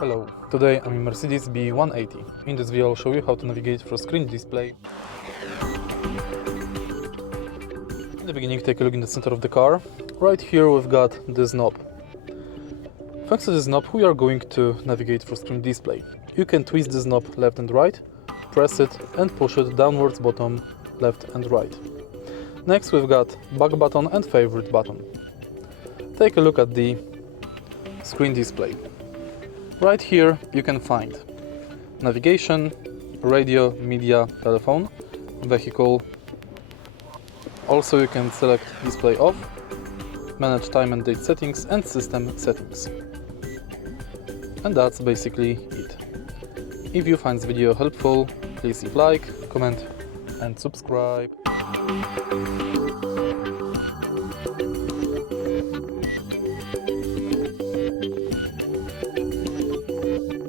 Hello, today I'm in Mercedes B180. In this video I'll show you how to navigate through screen display. In the beginning, take a look in the center of the car. Right here we've got this knob. Thanks to this knob we are going to navigate through screen display. You can twist this knob left and right, press it and push it downwards, bottom, left and right. Next we've got back button and favorite button. Take a look at the screen display. Right here you can find navigation, radio, media, telephone, vehicle. Also you can select display off, manage time and date settings and system settings. And that's basically it. If you find this video helpful, please leave like, comment and subscribe.